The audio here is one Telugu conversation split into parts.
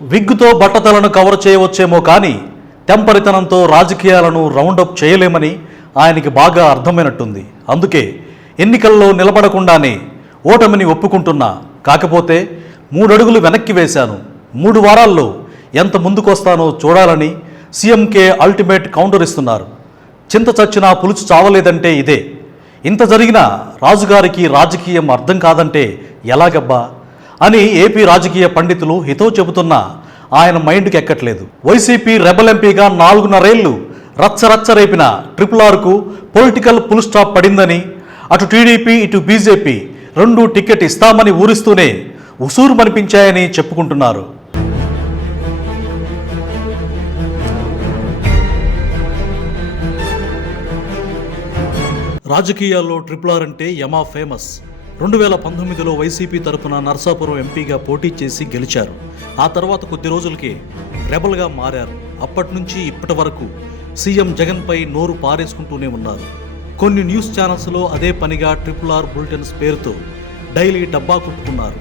విగ్గుతో బట్టతలను కవర్ చేయవచ్చేమో కానీ తెంపరితనంతో రాజకీయాలను రౌండప్ చేయలేమని ఆయనకి బాగా అర్థమైనట్టుంది. అందుకే ఎన్నికల్లో నిలబడకుండానే ఓటమిని ఒప్పుకుంటున్నా, కాకపోతే 3 అడుగులు వెనక్కి వేశాను, 3 వారాల్లో ఎంత ముందుకొస్తానో చూడాలని సీఎంకే అల్టిమేట్ కౌంటర్ ఇస్తున్నారు. చింత చచ్చినా పులుసు చావలేదంటే ఇదే. ఇంత జరిగినా రాజుగారికి రాజకీయం అర్థం కాదంటే ఎలాగబ్బా అని ఏపీ రాజకీయ పండితులు హితవు చెబుతున్నా ఆయన మైండ్కి ఎక్కట్లేదు. వైసీపీ రెబల్ ఎంపీగా 4.5 ఏళ్లు రచ్చరచ్చ రేపిన RRRకు పొలిటికల్ ఫుల్ స్టాప్ పడిందని, అటు టీడీపీ ఇటు బీజేపీ 2 టికెట్ ఇస్తామని ఊరిస్తూనే ఉసూరు మనిపించాయని చెప్పుకుంటున్నారు. రాజకీయాల్లో RRR అంటే యమా ఫేమస్. 2019లో వైసీపీ తరఫున నర్సాపురం ఎంపీగా పోటీ చేసి గెలిచారు. ఆ తర్వాత కొద్ది రోజులకే రెబల్గా మారారు. అప్పటి నుంచి ఇప్పటి వరకు సీఎం జగన్పై నోరు పారేసుకుంటూనే ఉన్నారు. కొన్ని న్యూస్ ఛానల్స్లో అదే పనిగా RRR బులెటిన్స్ పేరుతో డైలీ డబ్బా కొట్టుకున్నారు.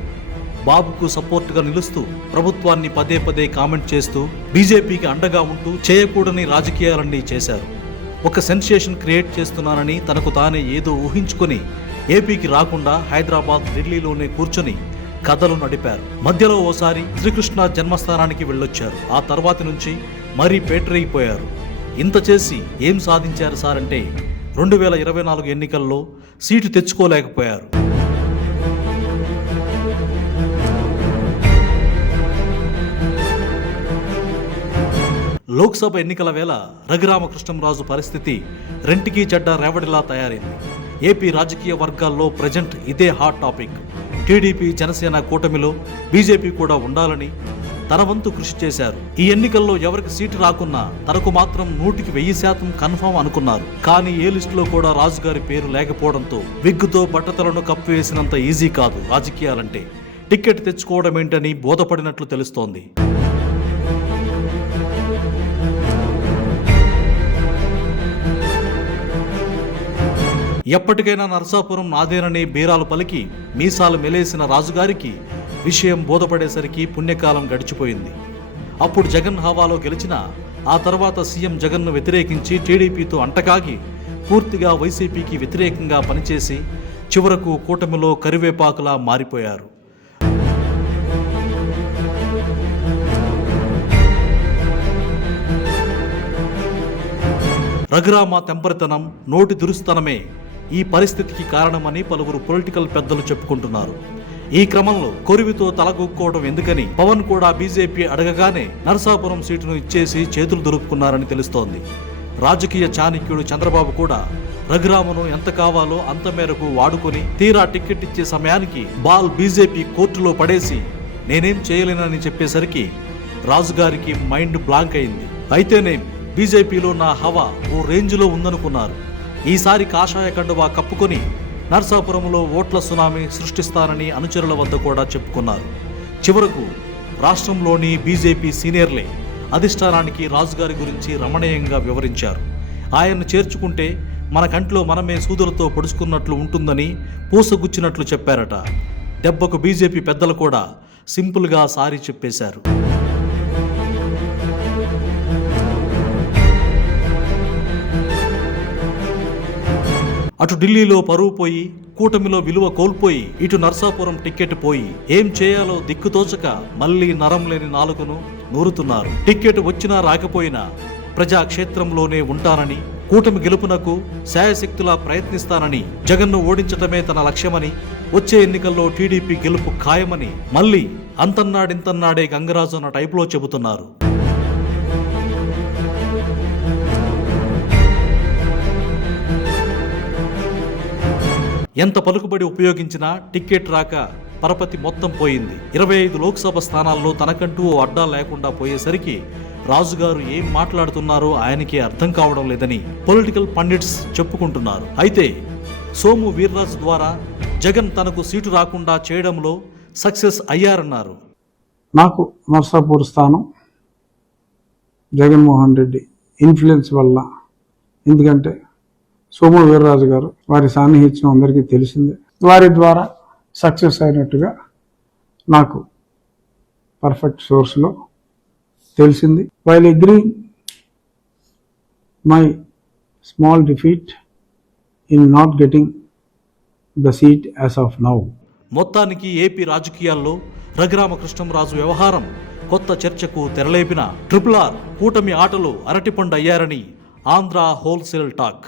బాబుకు సపోర్ట్గా నిలుస్తూ ప్రభుత్వాన్ని పదే పదే కామెంట్ చేస్తూ బీజేపీకి అండగా ఉంటూ చేయకూడని రాజకీయాలన్నీ చేశారు. ఒక సెన్సేషన్ క్రియేట్ చేస్తున్నానని తనకు తానే ఏదో ఊహించుకొని ఏపీకి రాకుండా హైదరాబాద్, ఢిల్లీలోనే కూర్చొని కథలు నడిపారు. మధ్యలో ఓసారి శ్రీకృష్ణ జన్మస్థానానికి వెళ్ళొచ్చారు. ఆ తర్వాతి నుంచి మరీ పేటరైపోయారు. ఇంత చేసి ఏం సాధించారు సార్ అంటే 2024 ఎన్నికల్లో సీటు తెచ్చుకోలేకపోయారు. లోక్సభ ఎన్నికల వేళ రఘురామకృష్ణంరాజు పరిస్థితి రెంటికి చెడ్డ రేవడిలా తయారైంది. ఏపీ రాజకీయ వర్గాల్లో ప్రజెంట్ ఇదే హాట్ టాపిక్. టీడీపీ, జనసేన కూటమిలో బీజేపీ కూడా ఉండాలని తన వంతు కృషి చేశారు. ఈ ఎన్నికల్లో ఎవరికి సీటు రాకున్నా తనకు మాత్రం 100% కన్ఫర్మ్ అనుకున్నారు. కానీ ఏ లిస్టులో కూడా రాజుగారి పేరు లేకపోవడంతో విగ్గుతో బట్టతలను కప్పివేసినంత ఈజీ కాదు రాజకీయాలంటే. టికెట్ తెచ్చుకోవడం ఏంటని బోధపడినట్లు తెలుస్తోంది. ఎప్పటికైనా నరసాపురం నాదేనని బీరాలు పలికి మీసాలు మెలేసిన రాజుగారికి విషయం బోధపడేసరికి పుణ్యకాలం గడిచిపోయింది. అప్పుడు జగన్ హవాలో గెలిచిన ఆ తర్వాత సీఎం జగన్ను వ్యతిరేకించి టీడీపీతో అంటకాగి పూర్తిగా వైసీపీకి వ్యతిరేకంగా పనిచేసి చివరకు కూటమిలో కరివేపాకులా మారిపోయారు. రఘురామ తెంపరితనం, నోటి దురుస్తనమే ఈ పరిస్థితికి కారణమని పలువురు పొలిటికల్ పెద్దలు చెప్పుకుంటున్నారు. ఈ క్రమంలో కొరివితో తలగొక్కోవడం ఎందుకని పవన్ కూడా బీజేపీ అడగగానే నరసాపురం సీటును ఇచ్చేసి చేతులు దొరుకుకున్నారని తెలుస్తోంది. రాజకీయ చాణక్యుడు చంద్రబాబు కూడా రఘురామను ఎంత కావాలో అంత మేరకు వాడుకొని తీరా టికెట్ ఇచ్చే సమయానికి బాల్ బీజేపీ కోర్టులో పడేసి నేనేం చేయలేనని చెప్పేసరికి రాజుగారికి మైండ్ బ్లాంక్ అయింది. అయితేనే బీజేపీలో నా హవా ఓ రేంజ్లో ఉందనుకున్నారు. ఈసారి కాషాయ కండువా కప్పుకొని నర్సాపురంలో ఓట్ల సునామీ సృష్టిస్తానని అనుచరుల వద్ద కూడా చెప్పుకున్నారు. చివరకు రాష్ట్రంలోని బీజేపీ సీనియర్లే అధిష్టానానికి రాజుగారి గురించి రమణీయంగా వివరించారు. ఆయన్ను చేర్చుకుంటే మన కంట్లో మనమే సూదులతో పొడుచుకున్నట్లు ఉంటుందని పూసగుచ్చినట్లు చెప్పారట. దెబ్బకు బీజేపీ పెద్దలు కూడా సింపుల్గా సారీ చెప్పేశారు. అటు ఢిల్లీలో పరువు పోయి, కూటమిలో విలువ కోల్పోయి, ఇటు నర్సాపురం టికెట్ పోయి ఏం చేయాలో దిక్కుతోచక మళ్లీ నరం లేని నాలుకను నూరుతున్నారు. టికెట్ వచ్చినా రాకపోయినా ప్రజాక్షేత్రంలోనే ఉంటానని, కూటమి గెలుపునకు శాయశక్తులా ప్రయత్నిస్తానని, జగన్ను ఓడించటమే తన లక్ష్యమని, వచ్చే ఎన్నికల్లో టీడీపీ గెలుపు ఖాయమని మళ్లీ అంతన్నాడింతన్నాడే గంగరాజు అన్న టైప్లో చెబుతున్నారు. ఎంత పలుకుబడి ఉపయోగించినా టికెట్ రాక పరపతి మొత్తం పోయింది. 25 లోక్సభ స్థానాల్లో తనకంటూ ఓ అడ్డా లేకుండా పోయేసరికి రాజుగారు ఏం మాట్లాడుతున్నారో ఆయనకే అర్థం కావడం లేదని పొలిటికల్ పండిట్స్ చెప్పుకుంటున్నారు. అయితే సోము వీర్రాజు ద్వారా జగన్ తనకు సీటు రాకుండా చేయడంలో సక్సెస్ అయ్యారన్నారు. నాకు నర్సాపూర్ స్థానం జగన్మోహన్ రెడ్డి ఇన్ఫ్లుయెన్స్ వల్ల, ఎందుకంటే సోము వీర్రాజు గారు వారి సాన్నిహిత్యం అందరికీ తెలిసిందే, వారి ద్వారా సక్సెస్ అయినట్టుగా నాకు పర్ఫెక్ట్ సోర్స్లో తెలిసింది. While agreeing my small defeat in not getting the seat as of now. మొత్తానికి ఏపీ రాజకీయాల్లో రఘురామకృష్ణంరాజు వ్యవహారం కొత్త చర్చకు తెరలేపిన RRR కూటమి ఆటలు అరటిపండు అయ్యారని ఆంధ్ర హోల్సేల్ టాక్.